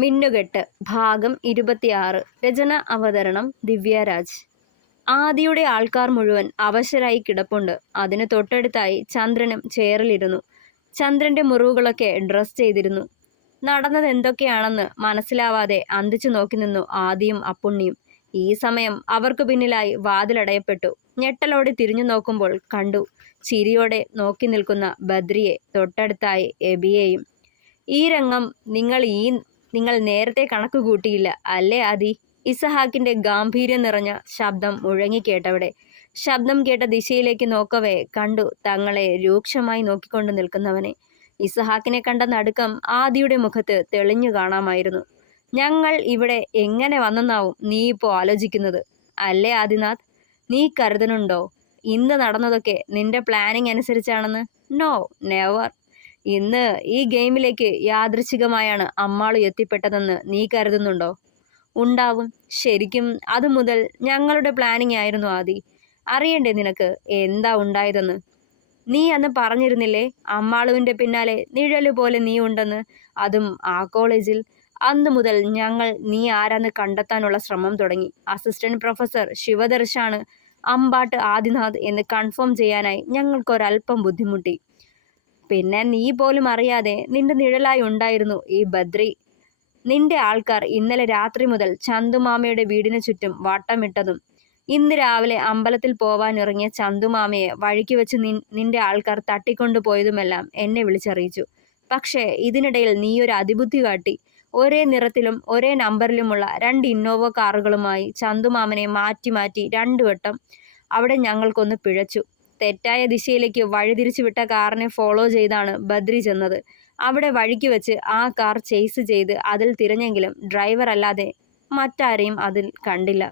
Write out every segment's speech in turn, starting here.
മിന്നുകെട്ട് ഭാഗം 26. രചന അവതരണം ദിവ്യരാജ്. ആദിയുടെ ആൾക്കാർ മുഴുവൻ അവശരായി കിടപ്പുണ്ട്. അതിന് തൊട്ടടുത്തായി ചന്ദ്രനും ചെയറിലിരുന്നു. ചന്ദ്രന്റെ മുറിവുകളൊക്കെ ഡ്രസ് ചെയ്തിരുന്നു. നടന്നത് എന്തൊക്കെയാണെന്ന് മനസ്സിലാവാതെ അന്തിച്ചു നോക്കി നിന്നു ആദിയും അപ്പുണ്ണിയും. ഈ സമയം അവർക്ക് പിന്നിലായി വാതിലടയപ്പെട്ടു. ഞെട്ടലോടെ തിരിഞ്ഞു നോക്കുമ്പോൾ കണ്ടു ചിരിയോടെ നോക്കി നിൽക്കുന്ന ബദ്രിയെ, തൊട്ടടുത്തായി എബിയെയും. ഈ രംഗം നിങ്ങൾ നേരത്തെ കണക്ക് കൂട്ടിയില്ല അല്ലേ ആദി? ഇസഹാക്കിന്റെ ഗാംഭീര്യം നിറഞ്ഞ ശബ്ദം മുഴങ്ങിക്കേട്ടവിടെ. ശബ്ദം കേട്ട ദിശയിലേക്ക് നോക്കവേ കണ്ടു തങ്ങളെ രൂക്ഷമായി നോക്കിക്കൊണ്ട് നിൽക്കുന്നവനെ. ഇസഹാക്കിനെ കണ്ട നടുക്കം ആദിയുടെ മുഖത്ത് തെളിഞ്ഞു കാണാമായിരുന്നു. ഞങ്ങൾ ഇവിടെ എങ്ങനെ വന്നെന്നാവും നീ ഇപ്പോൾ ആലോചിക്കുന്നത് അല്ലേ ആദിനാഥ്? നീ കരുതുന്നുണ്ടോ ഇന്ന് നടന്നതൊക്കെ നിന്റെ പ്ലാനിങ് അനുസരിച്ചാണെന്ന്? No, never. ഇന്ന് ഈ ഗെയിമിലേക്ക് യാദൃച്ഛികമായാണ് അമ്മാളു എത്തിപ്പെട്ടതെന്ന് നീ കരുതുന്നുണ്ടോ? ഉണ്ടാവും. ശരിക്കും അത് മുതൽ ഞങ്ങളുടെ പ്ലാനിങ് ആയിരുന്നു ആദി. അറിയണ്ടേ നിനക്ക് എന്താ ഉണ്ടായതെന്ന്? നീ അന്ന് പറഞ്ഞിരുന്നില്ലേ അമ്മാളുവിൻ്റെ പിന്നാലെ നിഴല് പോലെ നീ ഉണ്ടെന്ന്? അതും ആ കോളേജിൽ. അന്ന് മുതൽ ഞങ്ങൾ നീ ആരാന്ന് കണ്ടെത്താനുള്ള ശ്രമം തുടങ്ങി. അസിസ്റ്റന്റ് പ്രൊഫസർ ശിവദർശാണ് അമ്പാട്ട് ആദിനാഥ് എന്ന് കൺഫേം ചെയ്യാനായി ഞങ്ങൾക്കൊരല്പം ബുദ്ധിമുട്ടി. പിന്നെ നീ പോലും അറിയാതെ നിന്റെ നിഴലായി ഉണ്ടായിരുന്നു ഈ ബദ്രി. നിന്റെ ആൾക്കാർ ഇന്നലെ രാത്രി മുതൽ ചന്തുമാമയുടെ വീടിന് ചുറ്റും വട്ടമിട്ടതും ഇന്ന് രാവിലെ അമ്പലത്തിൽ പോവാനിറങ്ങിയ ചന്തുമാമയെ വഴിക്ക് വെച്ച് നിന്റെ ആൾക്കാർ തട്ടിക്കൊണ്ടുപോയതുമെല്ലാം എന്നെ വിളിച്ചറിയിച്ചു. പക്ഷേ ഇതിനിടയിൽ നീയൊരു അതിബുദ്ധി കാട്ടി. ഒരേ നിറത്തിലും ഒരേ നമ്പറിലുമുള്ള 2 ഇന്നോവ കാറുകളുമായി ചന്തുമാമനെ മാറ്റി മാറ്റി 2 വട്ടം അവിടെ ഞങ്ങൾക്കൊന്ന് പിഴച്ചു. തെറ്റായ ദിശയിലേക്ക് വഴിതിരിച്ചു വിട്ട കാറിനെ ഫോളോ ചെയ്താണ് ബദ്രി ചെന്നത്. അവിടെ വഴിക്ക് വെച്ച് ആ കാർ ചേസ് ചെയ്ത് അതിൽ തിരഞ്ഞെങ്കിലും ഡ്രൈവർ അല്ലാതെ മറ്റാരെയും അതിൽ കണ്ടില്ല.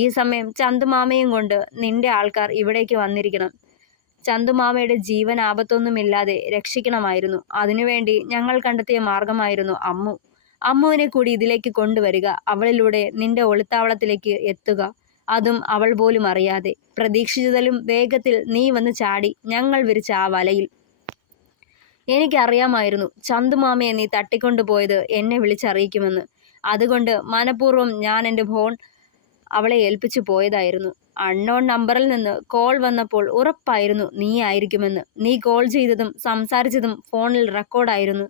ഈ സമയം ചന്തുമാമയും കൊണ്ട് നിന്റെ ആൾക്കാർ ഇവിടേക്ക് വന്നിരിക്കണം. ചന്തുമാമയുടെ ജീവൻ ആപത്തൊന്നുമില്ലാതെ രക്ഷിക്കണമായിരുന്നു. അതിനുവേണ്ടി ഞങ്ങൾ കണ്ടെത്തിയ മാർഗമായിരുന്നു അമ്മു. അമ്മുവിനെ കൂടി ഇതിലേക്ക് കൊണ്ടുവരിക, അവളിലൂടെ നിന്റെ ഒളിത്താവളത്തിലേക്ക് എത്തുക, അതും അവൾ പോലും അറിയാതെ. പ്രതീക്ഷിച്ചതിലും വേഗത്തിൽ നീ വന്ന് ചാടി ഞങ്ങൾ വിരിച്ച ആ വലയിൽ. എനിക്കറിയാമായിരുന്നു ചന്തുമാമയെ നീ തട്ടിക്കൊണ്ടുപോയത് എന്നെ വിളിച്ചറിയിക്കുമെന്ന്. അതുകൊണ്ട് മനഃപൂർവ്വം ഞാൻ എൻ്റെ ഫോൺ അവളെ ഏൽപ്പിച്ചു പോയതായിരുന്നു. അൺനോൺ നമ്പറിൽ നിന്ന് കോൾ വന്നപ്പോൾ ഉറപ്പായിരുന്നു നീ ആയിരിക്കുമെന്ന്. നീ കോൾ ചെയ്തതും സംസാരിച്ചതും ഫോണിൽ റെക്കോർഡായിരുന്നു.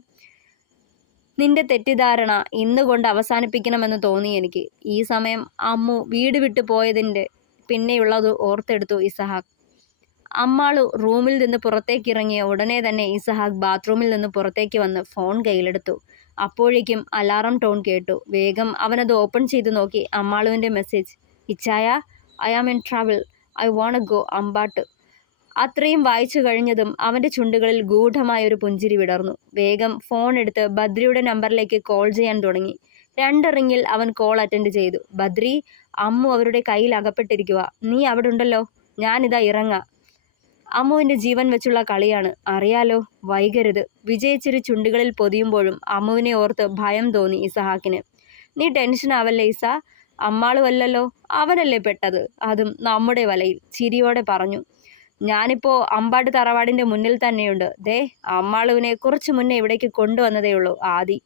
നിന്റെ തെറ്റിദ്ധാരണ ഇന്നുകൊണ്ട് അവസാനിപ്പിക്കണമെന്ന് തോന്നി എനിക്ക്. ഈ സമയം അമ്മു വീട് വിട്ടു പോയതിൻ്റെ പിന്നെയുള്ളത് ഓർത്തെടുത്തു ഇസഹാക്ക്. അമ്മാളു റൂമിൽ നിന്ന് പുറത്തേക്കിറങ്ങിയ ഉടനെ തന്നെ ഇസഹാക്ക് ബാത്റൂമിൽ നിന്ന് പുറത്തേക്ക് വന്ന് ഫോൺ കയ്യിലെടുത്തു. അപ്പോഴേക്കും അലാറം ടോൺ കേട്ടു. വേഗം അവനത് ഓപ്പൺ ചെയ്ത് നോക്കി. അമ്മാളുവിൻ്റെ മെസ്സേജ്. ഇച്ചായ, I am in travel, I want go അമ്പാട്ട്. അത്രയും വായിച്ചു കഴിഞ്ഞതും അവൻ്റെ ചുണ്ടുകളിൽ ഗൂഢമായൊരു പുഞ്ചിരി വിടർന്നു. വേഗം ഫോൺ എടുത്ത് ബദ്രിയുടെ നമ്പറിലേക്ക് കോൾ ചെയ്യാൻ തുടങ്ങി. 2 റിങ്ങിൽ അവൻ കോൾ അറ്റൻഡ് ചെയ്തു. ബദ്രി, അമ്മു അവരുടെ കയ്യിൽ അകപ്പെട്ടിരിക്കുക. നീ അവിടെ ഉണ്ടല്ലോ, ഞാനിതാ ഇറങ്ങാം. അമ്മുവിൻ്റെ ജീവൻ വെച്ചുള്ള കളിയാണ്, അറിയാലോ, വൈകരുത്. വിജയിച്ചിരി ചുണ്ടുകളിൽ പൊതിയുമ്പോഴും അമ്മുവിനെ ഓർത്ത് ഭയം തോന്നി ഇസഹാക്കിന്. നീ ടെൻഷൻ ആവല്ലേ ഇസ, അമ്മാളുമല്ലല്ലോ, അവനല്ലേ പെട്ടത്, അതും നമ്മുടെ വലയിൽ. ചിരിയോടെ പറഞ്ഞു. ഞാനിപ്പോൾ അമ്പാട്ട് തറവാടിൻ്റെ മുന്നിൽ തന്നെയുണ്ട്. ദേ, അമ്മാളുവിനെ കുറച്ച് മുന്നേ ഇവിടേക്ക് കൊണ്ടുവന്നതേയുള്ളൂ ആദി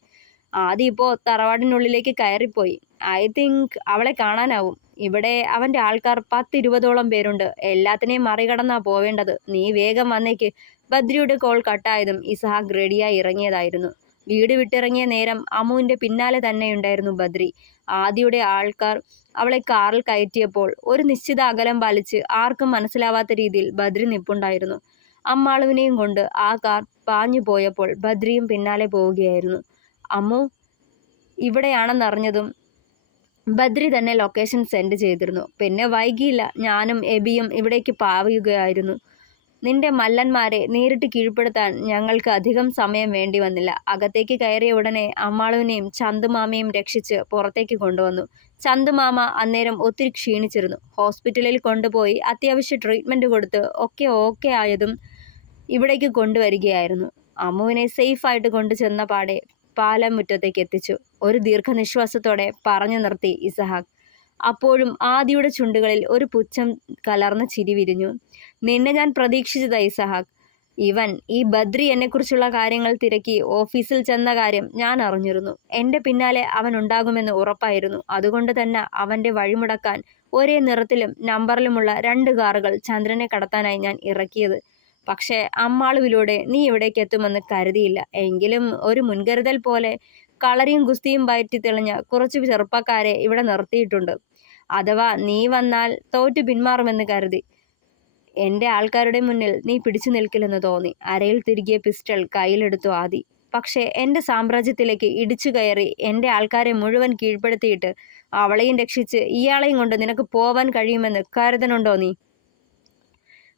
ഇപ്പോൾ തറവാടിനുള്ളിലേക്ക് കയറിപ്പോയി. ഐ തിങ്ക് അവളെ കാണാനാവും. ഇവിടെ അവൻ്റെ ആൾക്കാർ 10-20ഓളം പേരുണ്ട്. എല്ലാത്തിനെയും മറികടന്നാ പോവേണ്ടത്. നീ വേഗം വന്നേക്ക്. ബദ്രിയുടെ കോൾ കട്ടായതും ഇസഹാക്ക് റെഡിയായി ഇറങ്ങിയതായിരുന്നു. വീട് വിട്ടിറങ്ങിയ നേരം അമ്മുവിൻ്റെ പിന്നാലെ തന്നെയുണ്ടായിരുന്നു ബദ്രി. ആദിയുടെ ആൾക്കാർ അവളെ കാറിൽ കയറ്റിയപ്പോൾ ഒരു നിശ്ചിത അകലം പാലിച്ച് ആർക്കും മനസ്സിലാവാത്ത രീതിയിൽ ബദ്രി നിപ്പുണ്ടായിരുന്നു. അമ്മാളുവിനെയും കൊണ്ട് ആ കാർ പാഞ്ഞു പോയപ്പോൾ ബദ്രിയും പിന്നാലെ പോവുകയായിരുന്നു. അമ്മു ഇവിടെയാണെന്നറിഞ്ഞതും ബദ്രി തന്നെ ലൊക്കേഷൻ സെൻഡ് ചെയ്തിരുന്നു. പിന്നെ വൈകിയില്ല, ഞാനും എബിയും ഇവിടേക്ക് പാവുകയായിരുന്നു. നിന്റെ മല്ലന്മാരെ നേരിട്ട് കീഴ്പ്പെടുത്താൻ ഞങ്ങൾക്ക് അധികം സമയം വേണ്ടി വന്നില്ല. അകത്തേക്ക് കയറിയ ഉടനെ അമ്മാളുവിനെയും ചന്തുമാമയും രക്ഷിച്ച് പുറത്തേക്ക് കൊണ്ടുവന്നു. ചന്തുമാമ അന്നേരം ഒത്തിരി ക്ഷീണിച്ചിരുന്നു. ഹോസ്പിറ്റലിൽ കൊണ്ടുപോയി അത്യാവശ്യ ട്രീറ്റ്മെൻറ്റ് കൊടുത്ത് ഓക്കെ ആയതും ഇവിടേക്ക് കൊണ്ടുവരികയായിരുന്നു. അമ്മുവിനെ സേഫായിട്ട് കൊണ്ടുചെന്ന പാടെ പാലം മുറ്റത്തേക്ക് എത്തിച്ചു. ഒരു ദീർഘനിശ്വാസത്തോടെ പറഞ്ഞു നിർത്തി ഇസഹാക്ക്. അപ്പോഴും ആദിയുടെ ചുണ്ടുകളിൽ ഒരു പുച്ഛം കലർന്ന ചിരി വിരിഞ്ഞു. നിന്നെ ഞാൻ പ്രതീക്ഷിച്ചതാ ഇസഹാക്ക്. ഈ ബദ്രി എന്നെക്കുറിച്ചുള്ള കാര്യങ്ങൾ തിരക്കി ഓഫീസിൽ ചെന്ന കാര്യം ഞാൻ അറിഞ്ഞിരുന്നു. എൻ്റെ പിന്നാലെ അവൻ ഉണ്ടാകുമെന്ന് ഉറപ്പായിരുന്നു. അതുകൊണ്ട് തന്നെ അവൻ്റെ വഴിമുടക്കാൻ ഒരേ നിറത്തിലും നമ്പറിലുമുള്ള 2 കാറുകൾ ചന്ദ്രനെ കടത്താനായി ഞാൻ ഇറക്കിയത്. പക്ഷേ അമ്മാളുവിലൂടെ നീ ഇവിടേക്ക് എത്തുമെന്ന് കരുതിയില്ല. എങ്കിലും ഒരു മുൻകരുതൽ പോലെ കളരിയും ഗുസ്തിയും പയറ്റി തെളിഞ്ഞ കുറച്ച് ചെറുപ്പക്കാരെ ഇവിടെ നിർത്തിയിട്ടുണ്ട്. അഥവാ നീ വന്നാൽ തോറ്റു പിന്മാറുമെന്ന് കരുതി. എൻ്റെ ആൾക്കാരുടെ മുന്നിൽ നീ പിടിച്ചു നിൽക്കില്ലെന്ന് തോന്നി. അരയിൽ തിരികിയ പിസ്റ്റൾ കയ്യിലെടുത്തു ആദി. പക്ഷേ എൻ്റെ സാമ്രാജ്യത്തിലേക്ക് ഇടിച്ചു കയറി എൻ്റെ ആൾക്കാരെ മുഴുവൻ കീഴ്പ്പെടുത്തിയിട്ട് അവളെയും രക്ഷിച്ച് ഇയാളെയും കൊണ്ട് നിനക്ക് പോവാൻ കഴിയുമെന്ന് കരുതനുണ്ടോ നീ?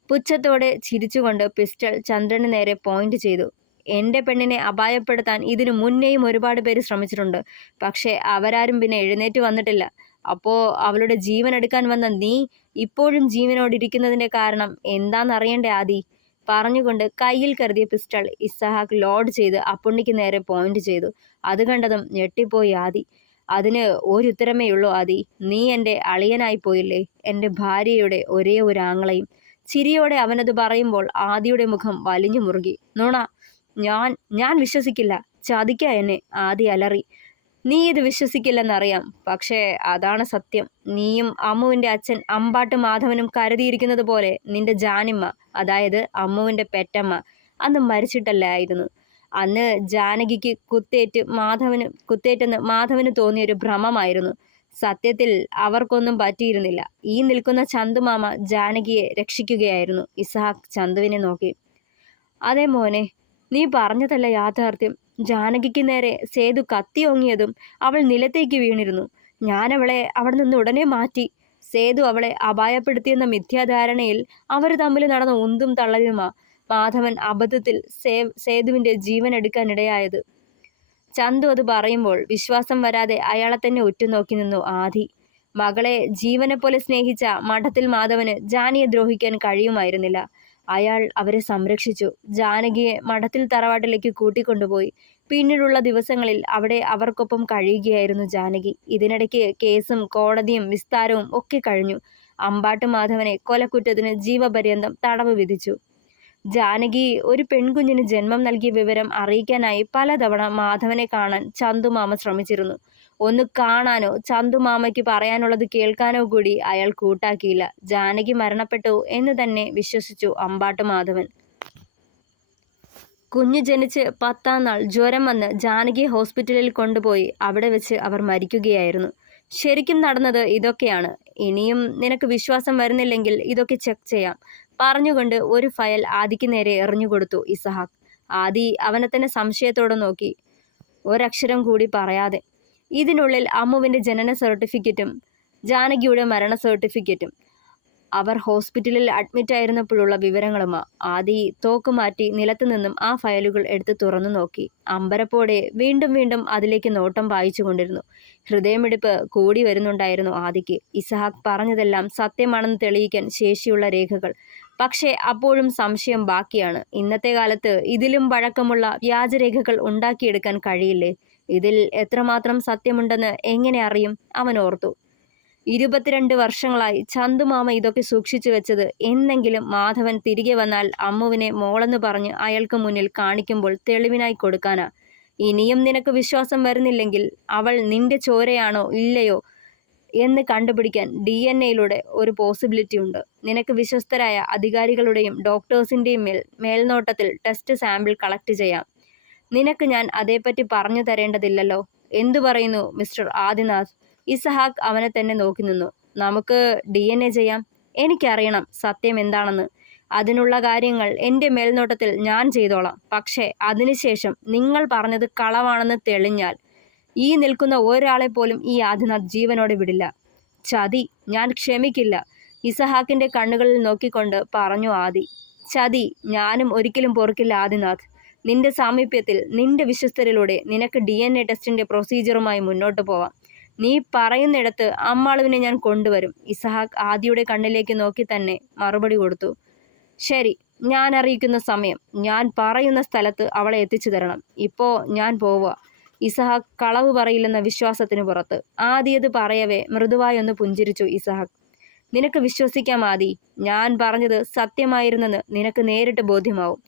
പുച്ഛത്തോടെ ചിരിച്ചുകൊണ്ട് പിസ്റ്റൾ ചന്ദ്രന് നേരെ പോയിന്റ് ചെയ്തു. എൻ്റെ പെണ്ണിനെ അപായപ്പെടുത്താൻ ഇതിനു മുന്നേയും ഒരുപാട് പേര് ശ്രമിച്ചിട്ടുണ്ട്. പക്ഷേ അവരാരും പിന്നെ എഴുന്നേറ്റ് വന്നിട്ടില്ല. അപ്പോ അവളുടെ ജീവൻ എടുക്കാൻ വന്ന നീ ഇപ്പോഴും ജീവനോടിരിക്കുന്നതിൻ്റെ കാരണം എന്താണെന്നറിയണ്ടേ ആദി? പറഞ്ഞുകൊണ്ട് കയ്യിൽ കരുതിയ പിസ്റ്റൾ ഇസഹാക്ക് ലോഡ് ചെയ്ത് അപ്പുണ്ണിക്ക് നേരെ പോയിന്റ് ചെയ്തു. അത് കണ്ടതും ഞെട്ടിപ്പോയി ആദി. അതിന് ഒരുത്തരമേയുള്ളൂ ആദി. നീ എൻ്റെ അളിയനായി പോയില്ലേ, എൻ്റെ ഭാര്യയുടെ ഒരേ ഒരു ആങ്ങളയും. ചിരിയോടെ അവനത് പറയുമ്പോൾ ആദിയുടെ മുഖം വലിഞ്ഞു മുറുകി. നുണ, ഞാൻ വിശ്വസിക്കില്ല. ചതിക്ക എന്നെ, ആദി അലറി. നീ ഇത് വിശ്വസിക്കില്ലെന്നറിയാം, പക്ഷേ അതാണ് സത്യം. നീയും അമ്മുവിൻ്റെ അച്ഛൻ അമ്പാട്ട് മാധവനും കരുതിയിരിക്കുന്നത് പോലെ നിന്റെ ജാനിമ്മ, അതായത് അമ്മുവിൻ്റെ പെറ്റമ്മ, അന്ന് മരിച്ചിട്ടല്ലായിരുന്നു. അന്ന് ജാനകിക്ക് കുത്തേറ്റെന്ന് മാധവന് തോന്നിയൊരു ഭ്രമമായിരുന്നു. സത്യത്തിൽ അവർക്കൊന്നും പറ്റിയിരുന്നില്ല. ഈ നിൽക്കുന്ന ചന്തുമാമ ജാനകിയെ രക്ഷിക്കുകയായിരുന്നു. ഇസഹാക്ക് ചന്തുവിനെ നോക്കി. അതെ മോനെ, നീ പറഞ്ഞതല്ല യാഥാർത്ഥ്യം. ജാനകിക്ക് നേരെ സേതു കത്തിയോങ്ങിയതും അവൾ നിലത്തേക്ക് വീണിരുന്നു. ഞാനവളെ അവിടെ നിന്ന് ഉടനെ മാറ്റി. സേതു അവളെ അപായപ്പെടുത്തിയെന്ന മിഥ്യാധാരണയിൽ അവർ തമ്മിൽ നടന്ന ഉന്തും തള്ളലുമാ മാധവൻ അബദ്ധത്തിൽ സേതുവിൻ്റെ ജീവൻ എടുക്കാനിടയായത്. ചന്തു അത് പറയുമ്പോൾ വിശ്വാസം വരാതെ അയാളെ തന്നെ ഉറ്റുനോക്കി നിന്നു ആദി. മകളെ ജീവനെ പോലെ സ്നേഹിച്ച മഠത്തിൽ മാധവന് ജാനിയെ ദ്രോഹിക്കാൻ കഴിയുമായിരുന്നില്ല. അയാൾ അവരെ സംരക്ഷിച്ചു. ജാനകിയെ മഠത്തിൽ തറവാട്ടിലേക്ക് കൂട്ടിക്കൊണ്ടുപോയി. പിന്നീടുള്ള ദിവസങ്ങളിൽ അവിടെ അവർക്കൊപ്പം കഴിയുകയായിരുന്നു ജാനകി. ഇതിനിടയ്ക്ക് കേസും കോടതിയും വിസ്താരവും ഒക്കെ കഴിഞ്ഞു. അമ്പാട്ട് മാധവനെ കൊലക്കുറ്റത്തിന് ജീവപര്യന്തം തടവ് വിധിച്ചു. ജാനകി ഒരു പെൺകുഞ്ഞിന് ജന്മം നൽകിയ വിവരം അറിയിക്കാനായി പലതവണ മാധവനെ കാണാൻ ചന്തുമാമ ശ്രമിച്ചിരുന്നു. ഒന്ന് കാണാനോ ചന്തുമാമയ്ക്ക് പറയാനുള്ളത് കേൾക്കാനോ കൂടി അയാൾ കൂട്ടാക്കിയില്ല. ജാനകി മരണപ്പെട്ടു എന്ന് തന്നെ വിശ്വസിച്ചു അമ്പാട്ട് മാധവൻ. കുഞ്ഞു ജനിച്ച് 10ാം നാൾ ജ്വരം വന്ന് ജാനകിയെ ഹോസ്പിറ്റലിൽ കൊണ്ടുപോയി. അവിടെ വെച്ച് അവർ മരിക്കുകയായിരുന്നു. ശരിക്കും നടന്നത് ഇതൊക്കെയാണ്. ഇനിയും നിനക്ക് വിശ്വാസം വരുന്നില്ലെങ്കിൽ ഇതൊക്കെ ചെക്ക് ചെയ്യാം. പറഞ്ഞുകൊണ്ട് ഒരു ഫയൽ ആദിക്ക് നേരെ എറിഞ്ഞുകൊടുത്തു ഇസഹാക്ക്. ആദി അവനെ തന്നെ സംശയത്തോടെ നോക്കി. ഒരക്ഷരം കൂടി പറയാതെ. ഇതിനുള്ളിൽ അമ്മുവിൻ്റെ ജനന സർട്ടിഫിക്കറ്റും ജാനകിയുടെ മരണ സർട്ടിഫിക്കറ്റും അവർ ഹോസ്പിറ്റലിൽ അഡ്മിറ്റായിരുന്നപ്പോഴുള്ള വിവരങ്ങളുമാ. ആദി തോക്ക് മാറ്റി നിലത്തു നിന്നും ആ ഫയലുകൾ എടുത്ത് തുറന്നു നോക്കി. അമ്പരപ്പോടെ വീണ്ടും വീണ്ടും അതിലേക്ക് നോട്ടം പായിച്ചു കൊണ്ടിരുന്നു. ഹൃദയമിടിപ്പ് കൂടി വരുന്നുണ്ടായിരുന്നു ആദിക്ക്. ഇസഹാക്ക് പറഞ്ഞതെല്ലാം സത്യമാണെന്ന് തെളിയിക്കാൻ ശേഷിയുള്ള രേഖകൾ. പക്ഷേ അപ്പോഴും സംശയം ബാക്കിയാണ്. ഇന്നത്തെ കാലത്ത് ഇതിലും പഴക്കമുള്ള വ്യാജരേഖകൾ ഉണ്ടാക്കിയെടുക്കാൻ കഴിയില്ലേ? ഇതിൽ എത്രമാത്രം സത്യമുണ്ടെന്ന് എങ്ങനെ അറിയും? അവൻ ഓർത്തു. 22 വർഷങ്ങളായി ചന്തുമാമ ഇതൊക്കെ സൂക്ഷിച്ചു വെച്ചത് എന്നെങ്കിലും മാധവൻ തിരികെ വന്നാൽ അമ്മുവിനെ മോളെന്ന് പറഞ്ഞ് അയാൾക്ക് മുന്നിൽ കാണിക്കുമ്പോൾ തെളിവിനായി കൊടുക്കാനാ. ഇനിയും നിനക്ക് വിശ്വാസം വരുന്നില്ലെങ്കിൽ അവൾ നിന്റെ ചോരയാണോ ഇല്ലയോ എന്ന് കണ്ടുപിടിക്കാൻ DNA ഒരു പോസിബിലിറ്റി ഉണ്ട്. നിനക്ക് വിശ്വസ്തരായ അധികാരികളുടെയും ഡോക്ടേഴ്സിൻ്റെയും മേൽനോട്ടത്തിൽ ടെസ്റ്റ് സാമ്പിൾ കളക്ട് ചെയ്യാം. നിനക്ക് ഞാൻ അതേപ്പറ്റി പറഞ്ഞു തരേണ്ടതില്ലല്ലോ. എന്തു പറയുന്നു മിസ്റ്റർ ആദിനാഥ്? ഇസഹാക്ക് അവനെ തന്നെ നോക്കി നിന്നു. നമുക്ക് DNA ചെയ്യാം. എനിക്കറിയണം സത്യം എന്താണെന്ന്. അതിനുള്ള കാര്യങ്ങൾ എൻ്റെ മേൽനോട്ടത്തിൽ ഞാൻ ചെയ്തോളാം. പക്ഷേ അതിനുശേഷം നിങ്ങൾ പറഞ്ഞത് കളവാണെന്ന് തെളിഞ്ഞാൽ ഈ നിൽക്കുന്ന ഒരാളെ പോലും ഈ ആദിനാഥ് ജീവനോടെ വിടില്ല. ചതി ഞാൻ ക്ഷമിക്കില്ല. ഇസഹാക്കിൻ്റെ കണ്ണുകളിൽ നോക്കിക്കൊണ്ട് പറഞ്ഞു ആദി. ചതി ഞാനും ഒരിക്കലും പൊറുക്കില്ല ആദിനാഥ്. നിന്റെ സാമീപ്യത്തിൽ നിന്റെ വിശ്വസ്തരിലൂടെ നിനക്ക് DNA ടെസ്റ്റിൻ്റെ പ്രൊസീജിയറുമായി മുന്നോട്ട് പോവാം. നീ പറയുന്നിടത്ത് അമ്മാളുവിനെ ഞാൻ കൊണ്ടുവരും. ഇസഹാക്ക് ആദിയുടെ കണ്ണിലേക്ക് നോക്കി തന്നെ മറുപടി കൊടുത്തു. ശരി, ഞാൻ അറിയിക്കുന്ന സമയം ഞാൻ പറയുന്ന സ്ഥലത്ത് അവളെ എത്തിച്ചു തരണം. ഇപ്പോൾ ഞാൻ പോവുക. ഇസഹാക്ക് കളവ് പറയില്ലെന്ന വിശ്വാസത്തിന് പുറത്ത്. ആദിയത് പറയവേ മൃദുവായി ഒന്ന് പുഞ്ചിരിച്ചു ഇസഹാക്ക്. നിനക്ക് വിശ്വസിക്കാം ആദി. ഞാൻ പറഞ്ഞത് സത്യമായിരുന്നെന്ന് നിനക്ക് നേരിട്ട് ബോധ്യമാവും.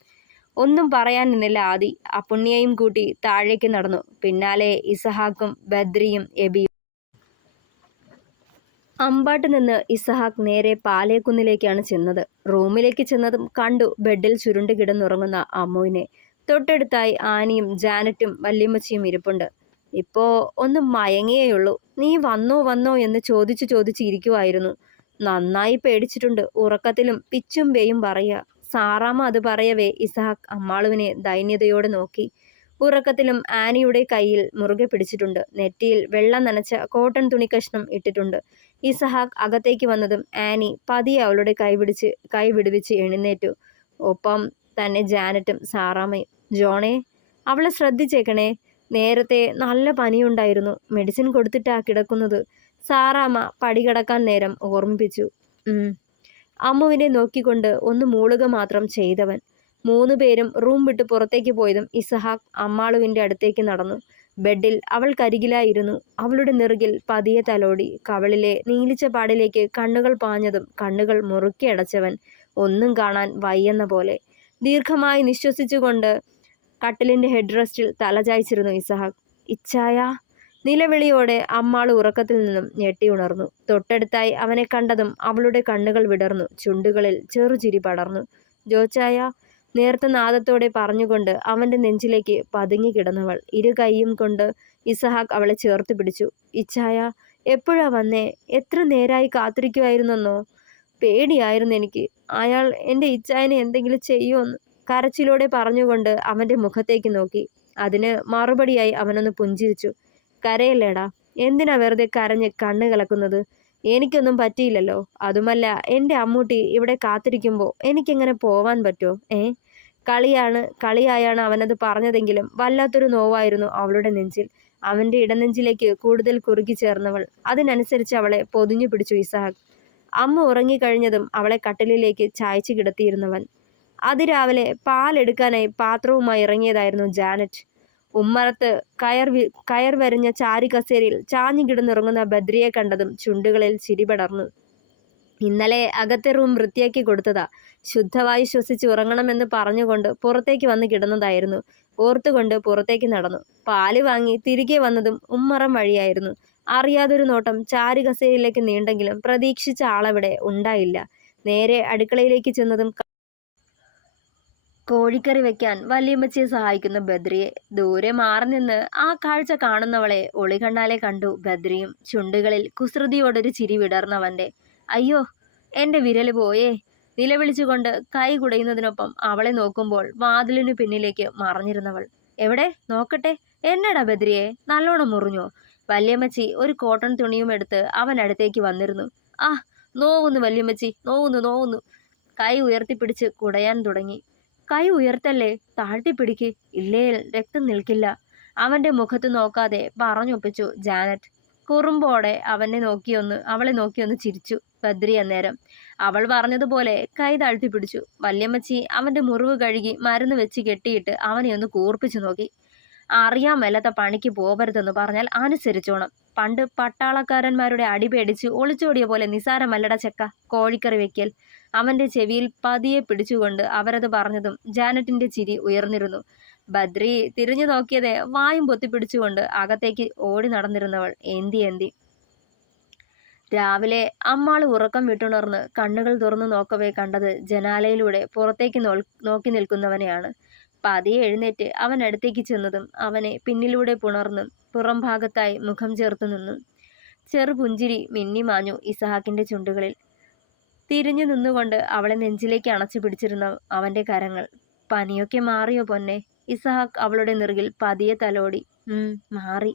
ഒന്നും പറയാൻ നിന്നില്ല ആദി. അപ്പുണ്ണിയെയും കൂട്ടി താഴേക്ക് നടന്നു. പിന്നാലെ ഇസഹാക്കും ബദ്രിയും എബിയും. അമ്പാട്ട് നിന്ന് ഇസഹാക്ക് നേരെ പാലേക്കുന്നിലേക്കാണ് ചെന്നത്. റൂമിലേക്ക് ചെന്നതും കണ്ടു ബെഡിൽ ചുരുണ്ട് കിടന്നുറങ്ങുന്ന അമ്മുവിനെ. തൊട്ടടുത്തായി ആനിയും ജാനറ്റും വല്യമ്മച്ചിയും ഇരിപ്പുണ്ട്. ഇപ്പോ ഒന്ന് മയങ്ങിയേയുള്ളൂ. നീ വന്നോ വന്നോ എന്ന് ചോദിച്ച് ഇരിക്കുവായിരുന്നു. നന്നായി പേടിച്ചിട്ടുണ്ട്. ഉറക്കത്തിലും പിച്ചും പേയും പറയുക. സാറാമ്മ അത് പറയവേ ഇസഹാക്ക് അമ്മാളുവിനെ ദൈന്യതയോടെ നോക്കി. ഉറക്കത്തിലും ആനിയുടെ കയ്യിൽ മുറുകെ പിടിച്ചിട്ടുണ്ട്. നെറ്റിയിൽ വെള്ളം നനച്ച കോട്ടൺ തുണിക്കഷ്ണം ഇട്ടിട്ടുണ്ട്. ഇസഹാക്ക് അകത്തേക്ക് വന്നതും ആനി പതിയെ അവളുടെ കൈ വിടുവിച്ച് എഴുന്നേറ്റു. ഒപ്പം തന്നെ ജാനറ്റും സാറാമ്മയും. ജോണേ, അവളെ ശ്രദ്ധിച്ചേക്കണേ. നേരത്തെ നല്ല പനിയുണ്ടായിരുന്നു. മെഡിസിൻ കൊടുത്തിട്ടാ കിടക്കുന്നത്. സാറാമ്മ പടി കടക്കാൻ നേരം ഓർമ്മിപ്പിച്ചു. അമ്മുവിനെ നോക്കിക്കൊണ്ട് ഒന്ന് മൂളുക മാത്രം ചെയ്തവൻ. 3 പേരും റൂം വിട്ട് പുറത്തേക്ക് പോയതും ഇസഹാക്ക് അമ്മാളുവിൻ്റെ അടുത്തേക്ക് നടന്നു. ബെഡിൽ അവൾക്കരികിലായിരുന്നു. അവളുടെ നെറുകിൽ പതിയെ തലോടി. കവളിലെ നീലിച്ച പാടിലേക്ക് കണ്ണുകൾ പാഞ്ഞതും കണ്ണുകൾ മുറുക്കി അടച്ചവൻ ഒന്നും കാണാൻ വയ്യെന്ന പോലെ ദീർഘമായി നിശ്വസിച്ചുകൊണ്ട് കട്ടിലിൻ്റെ ഹെഡ് റെസ്റ്റിൽ തലചായ്ച്ചിരുന്നു ഇസഹാക്ക്. ഇച്ചായ, നിലവിളിയോടെ അമ്മാള് ഉറക്കത്തിൽ നിന്നും ഞെട്ടി ഉണർന്നു. തൊട്ടടുത്തായി അവനെ കണ്ടതും അവളുടെ കണ്ണുകൾ വിടർന്നു. ചുണ്ടുകളിൽ ചെറുചിരി പടർന്നു. ജോച്ചായ, നേർത്ത നാദത്തോടെ പറഞ്ഞുകൊണ്ട് അവൻ്റെ നെഞ്ചിലേക്ക് പതുങ്ങി കിടന്നവൾ. 2 കൈയും കൊണ്ട് ഇസഹാക്ക് അവളെ ചേർത്ത് പിടിച്ചു. ഇച്ചായ, എപ്പോഴാ വന്നേ? എത്ര നേരായി കാത്തിരിക്കുമായിരുന്നെന്നോ. പേടിയായിരുന്നു എനിക്ക്. അയാൾ എൻ്റെ ഇച്ചായനെ എന്തെങ്കിലും ചെയ്യുമെന്ന് കരച്ചിലോടെ പറഞ്ഞുകൊണ്ട് അവൻ്റെ മുഖത്തേക്ക് നോക്കി. അതിന് മറുപടിയായി അവനൊന്ന് പുഞ്ചിരിച്ചു. കരയല്ലേടാ, എന്തിനാ വെറുതെ കരഞ്ഞ് കണ്ണ് കലക്കുന്നത്? എനിക്കൊന്നും പറ്റിയില്ലല്ലോ. അതുമല്ല, എൻ്റെ അമ്മൂട്ടി ഇവിടെ കാത്തിരിക്കുമ്പോൾ എനിക്കെങ്ങനെ പോവാൻ പറ്റുമോ? കളിയായാണ് അവനത് പറഞ്ഞതെങ്കിലും വല്ലാത്തൊരു നോവായിരുന്നു അവളുടെ നെഞ്ചിൽ. അവൻ്റെ ഇടനെഞ്ചിലേക്ക് കൂടുതൽ കുറുകി ചേർന്നവൾ. അതിനനുസരിച്ച് അവളെ പൊതിഞ്ഞു പിടിച്ചു ഇസഹാക്ക്. അമ്മ ഉറങ്ങിക്കഴിഞ്ഞതും അവളെ കട്ടിലിലേക്ക് ചായച്ചു കിടത്തിയിരുന്നവൻ. അതിരാവിലെ പാലെടുക്കാനായി പാത്രവുമായി ഇറങ്ങിയതായിരുന്നു ജാനറ്റ്. ഉമ്മറത്ത് കയർ വരിഞ്ഞ ചാരി കസേരയിൽ ചാഞ്ഞു കിടന്നുറങ്ങുന്ന ബദ്രിയെ കണ്ടതും ചുണ്ടുകളിൽ ചിരി പടർന്നു. ഇന്നലെ അകത്തെ റൂം വൃത്തിയാക്കി കൊടുത്തതാ. ശുദ്ധവായു ശ്വസിച്ച് ഉറങ്ങണമെന്ന് പറഞ്ഞുകൊണ്ട് പുറത്തേക്ക് വന്ന് കിടന്നതായിരുന്നു. ഓർത്തുകൊണ്ട് പുറത്തേക്ക് നടന്നു. പാല് വാങ്ങി തിരികെ വന്നതും ഉമ്മറം വഴിയായിരുന്നു. അറിയാതൊരു നോട്ടം ചാരി കസേരയിലേക്ക് നീണ്ടെങ്കിലും പ്രതീക്ഷിച്ച ആളവിടെ ഉണ്ടായില്ല. നേരെ അടുക്കളയിലേക്ക് ചെന്നതും കോഴിക്കറി വെക്കാൻ വല്യമ്മച്ചിയെ സഹായിക്കുന്ന ബദ്രിയെ. ദൂരെ മാറി നിന്ന് ആ കാഴ്ച കാണുന്നവളെ ഒളി കണ്ണാലെ കണ്ടു ബദ്രിയും. ചുണ്ടുകളിൽ കുസൃതിയോടൊരു ചിരി വിടർന്നവൻ്റെ. അയ്യോ, എൻ്റെ വിരല് പോയേ. നിലവിളിച്ചുകൊണ്ട് കൈ കുടയുന്നതിനൊപ്പം അവളെ നോക്കുമ്പോൾ വാതിലിനു പിന്നിലേക്ക് മറഞ്ഞിരുന്നവൾ. എവിടെ നോക്കട്ടെ. എന്നടാ ബദ്രിയെ, നല്ലോണം മുറിഞ്ഞോ? വല്യമ്മച്ചി ഒരു കോട്ടൺ തുണിയും എടുത്ത് അവൻ അടുത്തേക്ക് വന്നിരുന്നു. ആ, നോവുന്നു വല്യമ്മച്ചി, നോവുന്നു. കൈ ഉയർത്തിപ്പിടിച്ച് കുടയാൻ തുടങ്ങി. കൈ ഉയർത്തല്ലേ, താഴ്ത്തിപ്പിടിക്ക്, ഇല്ലേ രക്തം നിൽക്കില്ല. അവൻ്റെ മുഖത്ത് നോക്കാതെ പറഞ്ഞൊപ്പിച്ചു ജാനറ്റ്. കുറുമ്പോടെ അവളെ നോക്കിയൊന്ന് ചിരിച്ചു ബദ്രി. അന്നേരം അവൾ പറഞ്ഞതുപോലെ കൈ താഴ്ത്തിപ്പിടിച്ചു. വല്യമ്മച്ചി അവൻ്റെ മുറിവ് കഴുകി മരുന്ന് വെച്ച് കെട്ടിയിട്ട് അവനെ ഒന്ന് കൂർപ്പിച്ചു നോക്കി. അറിയാൻ മേലാത്ത പണിക്ക് പോവരുതെന്ന് പറഞ്ഞാൽ അനുസരിച്ചോണം. പണ്ട് പട്ടാളക്കാരന്മാരുടെ അടി പേടിച്ച് ഒളിച്ചോടിയ പോലെ നിസാരമല്ലട ചെക്ക കോഴിക്കറി വെക്കൽ. അവൻ്റെ ചെവിയിൽ പതിയെ പിടിച്ചുകൊണ്ട് അവരത് പറഞ്ഞതും ജാനറ്റിൻ്റെ ചിരി ഉയർന്നിരുന്നു. ബദ്രി തിരിഞ്ഞു നോക്കിയതെ വായും പൊത്തിപ്പിടിച്ചുകൊണ്ട് അകത്തേക്ക് ഓടി നടന്നിരുന്നവൾ ഏന്തി. രാവിലെ അമ്മാള് ഉറക്കം വിട്ടുണർന്ന് കണ്ണുകൾ തുറന്നു നോക്കവേ കണ്ടത് ജനാലയിലൂടെ പുറത്തേക്ക് നോക്കി നിൽക്കുന്നവനെയാണ്. പതിയെ എഴുന്നേറ്റ് അവൻ അടുത്തേക്ക് ചെന്നതും അവനെ പിന്നിലൂടെ പുണർന്നും പുറംഭാഗത്തായി മുഖം ചേർത്ത് നിന്നു. ചെറുപുഞ്ചിരി മിന്നിമാഞ്ഞു ഇസഹാക്കിൻ്റെ ചുണ്ടുകളിൽ. തിരിഞ്ഞു നിന്നുകൊണ്ട് അവളെ നെഞ്ചിലേക്ക് അണച്ചു പിടിച്ചിരുന്ന അവൻ്റെ കരങ്ങൾ. പനിയൊക്കെ മാറിയോ പൊന്നെ? ഇസഹാക്ക് അവളുടെ നെറുകിൽ പതിയെ തലോടി. മാറി.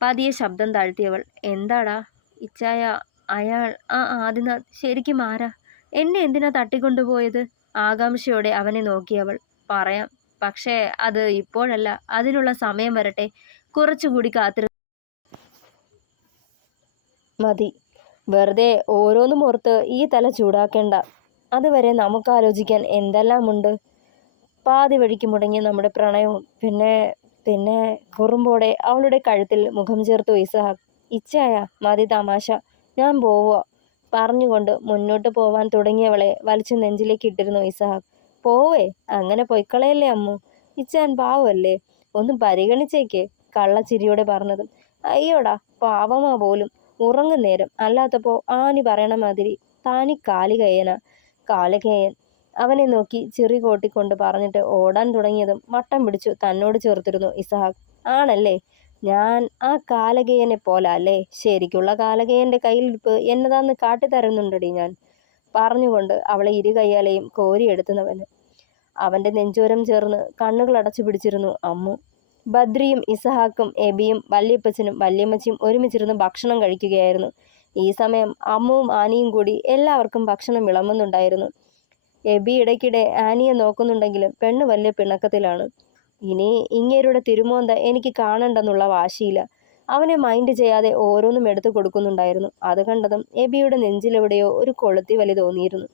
പതിയെ ശബ്ദം താഴ്ത്തിയവൾ. എന്താടാ ഇച്ചായ, അയാൾ ആ ആദിനാഥ് ശരിക്കും ആരാ? എന്നെ എന്തിനാ തട്ടിക്കൊണ്ടുപോയത്? ആകാംക്ഷയോടെ അവനെ നോക്കിയവൾ. പറയാം, പക്ഷേ അത് ഇപ്പോഴല്ല. അതിനുള്ള സമയം വരട്ടെ. കുറച്ചുകൂടി മതി. വെറുതെ ഓരോന്നും ഓർത്ത് ഈ തല ചൂടാക്കേണ്ട. അതുവരെ നമുക്ക് ആലോചിക്കാൻ എന്തെല്ലാമുണ്ട്. പാതി വഴിക്ക് മുടങ്ങിയ നമ്മുടെ പ്രണയവും. പിന്നെ കുറുമ്പോടെ അവളുടെ കഴുത്തിൽ മുഖം ചേർത്തു ഇസഹാക്ക്. ഇച്ചായ, മതി തമാശ, ഞാൻ പോവുക പറഞ്ഞുകൊണ്ട് മുന്നോട്ട് പോവാൻ തുടങ്ങിയവളെ വലിച്ചു നെഞ്ചിലേക്ക് ഇട്ടിരുന്നു ഇസഹാക്ക്. പോവേ, അങ്ങനെ പൊയ്ക്കളയല്ലേ അമ്മു. ഇച്ചാൻ പാവല്ലേ, ഒന്ന് പരിഗണിച്ചേക്കേ, കള്ളച്ചിരിയോടെ പറഞ്ഞതും. അയ്യോടാ, പാവമാ പോലും, ഉറങ്ങും നേരം, അല്ലാത്തപ്പോ ആനി പറയണ മാതിരി താനി കാലികയൻ. അവനെ നോക്കി ചിറി കോട്ടിക്കൊണ്ട് പറഞ്ഞിട്ട് ഓടാൻ തുടങ്ങിയതും മട്ടം പിടിച്ചു തന്നോട് ചേർത്തിരുന്നു ഇസഹാക്ക്. ആണല്ലേ, ഞാൻ ആ കാലകേയനെ പോല അല്ലേ, ശരിക്കുള്ള കാലകേയന്റെ കയ്യിലിരിപ്പ് എന്നതാന്ന് കാട്ടിത്തരുന്നുണ്ടടി ഞാൻ, പറഞ്ഞുകൊണ്ട് അവളെ ഇരുകയ്യാലെയും കോരിയെടുത്തുന്നവന്. അവന്റെ നെഞ്ചോരം ചേർന്ന് കണ്ണുകൾ അടച്ചു പിടിച്ചിരുന്നു അമ്മു. ബദ്രിയും ഇസഹാക്കും എബിയും വല്യപ്പച്ചനും വല്യമ്മച്ചിയും ഒരുമിച്ചിരുന്ന് ഭക്ഷണം കഴിക്കുകയായിരുന്നു. ഈ സമയം അമ്മുവും ആനിയും കൂടി എല്ലാവർക്കും ഭക്ഷണം വിളമ്പുന്നുണ്ടായിരുന്നു. എബി ഇടയ്ക്കിടെ ആനിയെ നോക്കുന്നുണ്ടെങ്കിലും പെണ്ണ് വലിയ പിണക്കത്തിലാണ്. ഇനി ഇങ്ങേരുടെ തിരുമോന്ത എനിക്ക് കാണണ്ടെന്നുള്ള വാശിയില്ല. അവനെ മൈൻഡ് ചെയ്യാതെ ഓരോന്നും എടുത്തു കൊടുക്കുന്നുണ്ടായിരുന്നു. അത് കണ്ടതും എബിയുടെ നെഞ്ചിലെവിടെയോ ഒരു കൊളുത്തി വലി തോന്നിയിരുന്നു.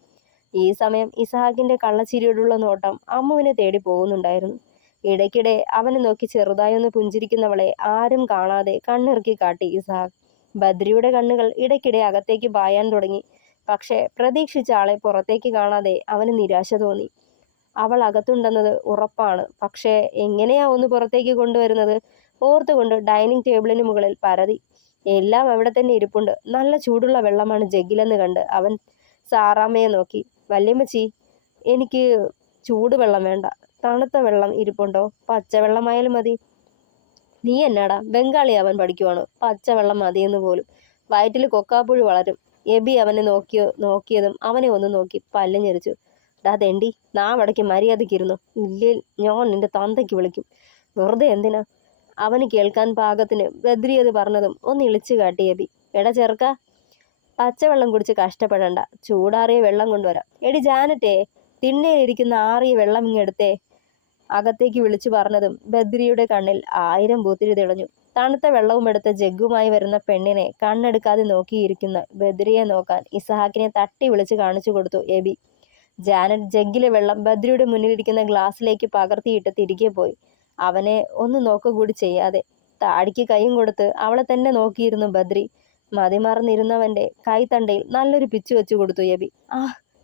ഈ സമയം ഇസഹാക്കിന്റെ കള്ളച്ചിരിയോടുള്ള നോട്ടം അമ്മുവിനെ തേടി പോകുന്നുണ്ടായിരുന്നു. ഇടയ്ക്കിടെ അവനെ നോക്കി ചെറുതായൊന്ന് പുഞ്ചിരിക്കുന്നവളെ ആരും കാണാതെ കണ്ണിറുക്കി കാട്ടി ഇസഹാക്ക്. ബദ്രിയുടെ കണ്ണുകൾ ഇടയ്ക്കിടെ അകത്തേക്ക് പായാൻ തുടങ്ങി. പക്ഷെ പ്രതീക്ഷിച്ച ആളെ പുറത്തേക്ക് കാണാതെ അവന് നിരാശ തോന്നി. അവൾ അകത്തുണ്ടെന്നത് ഉറപ്പാണ്, പക്ഷേ എങ്ങനെയാ ഒന്ന് പുറത്തേക്ക് കൊണ്ടുവരുന്നത് ഓർത്തുകൊണ്ട് ഡൈനിങ് ടേബിളിന് മുകളിൽ പരതി. എല്ലാം അവിടെ തന്നെ ഇരിപ്പുണ്ട്. നല്ല ചൂടുള്ള വെള്ളമാണ് ജഗ്ഗിലെന്ന് കണ്ട് അവൻ സാറാമ്മയെ നോക്കി. വല്യമ്മച്ചി, എനിക്ക് ചൂടുവെള്ളം വേണ്ട, തണുത്ത വെള്ളം ഇരിപ്പുണ്ടോ? പച്ചവെള്ളമായാലും മതി. നീ എന്നാടാ ബംഗാളി അവൻ പഠിക്കുവാണോ? പച്ചവെള്ളം മതിയെന്ന് പോലും. വയറ്റിൽ കൊക്കാപ്പുഴു വളരും. എബി അവനെ നോക്കിയതും അവനെ ഒന്ന് നോക്കി പല്ല് ഞെരിച്ചു. ഡാ തെണ്ടി, നാവടയ്ക്ക് മര്യാദയ്ക്കിരുന്നു, ഇല്ലേ ഞാൻ നിന്റെ തന്തയ്ക്ക് വിളിക്കും. വെറുതെ എന്തിനാ? അവന് കേൾക്കാൻ പാകത്തിന് ബദ്രി അത് പറഞ്ഞതും ഒന്ന് ഇളിച്ചു കാട്ടി എബി. എടാ ചെറുക്ക, പച്ചവെള്ളം കുടിച്ച് കഷ്ടപ്പെടണ്ട, ചൂടാറിയ വെള്ളം കൊണ്ടുവരാം. എടി ജാനറ്റേ, തിണ്ണയിലിരിക്കുന്ന ആറിയ വെള്ളം ഇങ്ങെടുത്തേ, അകത്തേക്ക് വിളിച്ചു പറഞ്ഞതും ബദ്രിയുടെ കണ്ണിൽ 1000 പൂത്തിരി തെളിഞ്ഞു. തണുത്ത വെള്ളവും എടുത്ത് ജഗ്ഗുമായി വരുന്ന പെണ്ണിനെ കണ്ണെടുക്കാതെ നോക്കിയിരിക്കുന്ന ബദ്രിയെ നോക്കാൻ ഇസഹാക്കിനെ തട്ടി വിളിച്ച് കാണിച്ചു കൊടുത്തു എബി. ജാനറ്റ് ജഗ്ഗിലെ വെള്ളം ബദ്രിയുടെ മുന്നിലിരിക്കുന്ന ഗ്ലാസ്സിലേക്ക് പകർത്തിയിട്ട് തിരികെ പോയി. അവനെ ഒന്ന് നോക്കുകൂടി ചെയ്യാതെ താടിക്ക് കൈയും കൊടുത്ത് അവളെ തന്നെ നോക്കിയിരുന്നു ബദ്രി. മതിമറന്നിരുന്നവന്റെ കൈത്തണ്ടയിൽ നല്ലൊരു പിച്ചു വെച്ചു കൊടുത്തു എബി. ആ,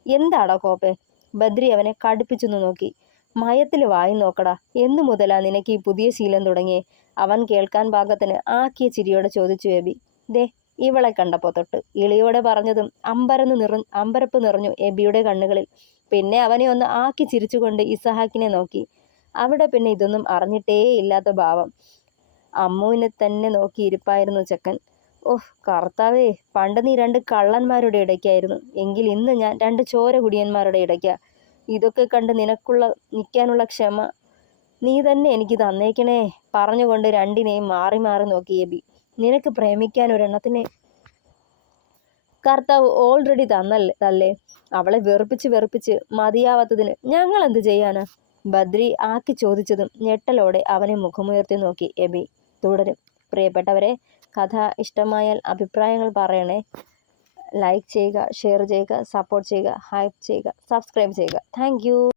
എന്താടാ കോപ്പേ? ബദ്രി അവനെ കടുപ്പിച്ചൊന്ന് നോക്കി. മയത്തിൽ വായി നോക്കടാ, എന്നു മുതലാ നിനക്ക് ഈ പുതിയ ശീലം തുടങ്ങിയേ? അവൻ കേൾക്കാൻ പാകത്തിന് ആക്കിയ ചിരിയോടെ ചോദിച്ചു എബി. ദേ, ഇവളെ കണ്ടപ്പോ തൊട്ട്, ഇളിയോടെ പറഞ്ഞതും അമ്പരപ്പ് നിറഞ്ഞു എബിയുടെ കണ്ണുകളിൽ. പിന്നെ അവനെ ഒന്ന് ആക്കി ചിരിച്ചുകൊണ്ട് ഇസഹാക്കിനെ നോക്കി. അവിടെ പിന്നെ ഇതൊന്നും അറിഞ്ഞിട്ടേ ഇല്ലാത്ത ഭാവം. അമ്മുവിനെ തന്നെ നോക്കിയിരിപ്പായിരുന്നു ചെക്കൻ. ഓഹ് കർത്താവേ, പണ്ട് നീ 2 കള്ളന്മാരുടെ ഇടയ്ക്കായിരുന്നു, എങ്കിൽ ഇന്ന് ഞാൻ 2 ചോര കുടിയന്മാരുടെ ഇടയ്ക്കാ. ഇതൊക്കെ കണ്ട് നിൽക്കാനുള്ള ക്ഷമ നീ തന്നെ എനിക്ക് തന്നേക്കണേ, പറഞ്ഞുകൊണ്ട് രണ്ടിനെയും മാറി മാറി നോക്കി എബി. നിനക്ക് പ്രേമിക്കാൻ ഒരെണ്ണത്തിനെ കർത്താവ് ഓൾറെഡി തല്ലേ. അവളെ വെറുപ്പിച്ച് മതിയാവാത്തതിന് ഞങ്ങൾ എന്ത് ചെയ്യാനാ? ബദ്രി ആക്കി ചോദിച്ചതും ഞെട്ടലോടെ അവനെ മുഖമുയർത്തി നോക്കി എബി. തുടരും. പ്രിയപ്പെട്ടവരെ, കഥ ഇഷ്ടമായാൽ അഭിപ്രായങ്ങൾ പറയണേ. ലൈക്ക് ചെയ്യുക, ഷെയർ ചെയ്യുക, സപ്പോർട്ട് ചെയ്യുക, ഹൈപ്പ് ചെയ്യുക, സബ്സ്ക്രൈബ് ചെയ്യുക. Thank you.